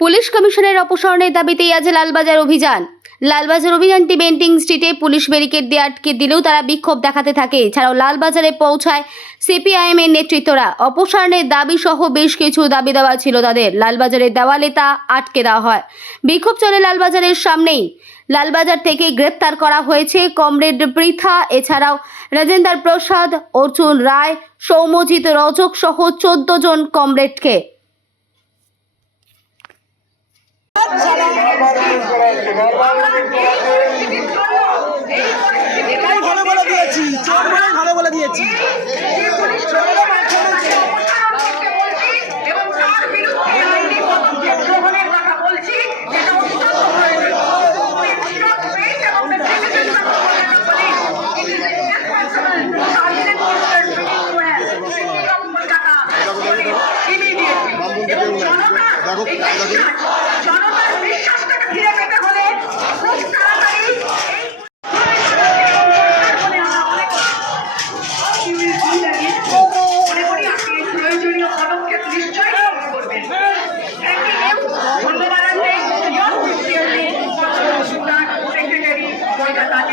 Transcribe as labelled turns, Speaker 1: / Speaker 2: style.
Speaker 1: Police কমিশনের অপসারণের দাবিতেই আজ লালবাজার অভিযান। লালবাজার অভিযানটি বেন্টিং স্ট্রিটে পুলিশ ব্যারিকেড দিয়ে আটকে দিলেও তারা বিক্ষোভ দেখাতে থাকে। এছাড়াও লালবাজারে পৌঁছায় সিপিআইএম এর নেতৃত্বরা। অপসারণের দাবি সহ বেশ কিছু দাবি দেওয়া ছিল তাদের। লালবাজারের দেওয়ালে তা আটকে দেওয়া হয়। বিক্ষোভ চলে লালবাজারের সামনেই। লালবাজার থেকে গ্রেপ্তার করা হয়েছে কমরেড পৃথা। এছাড়াও রাজেন্দ্র প্রসাদ, অর্জুন রায়, সৌম্যজিৎ রজক সহ চোদ্দ জন কমরেডকে।
Speaker 2: ভালো বলে দিয়েছি চোর বলে ভালো বলে দিয়েছি।
Speaker 3: এবং তার got that.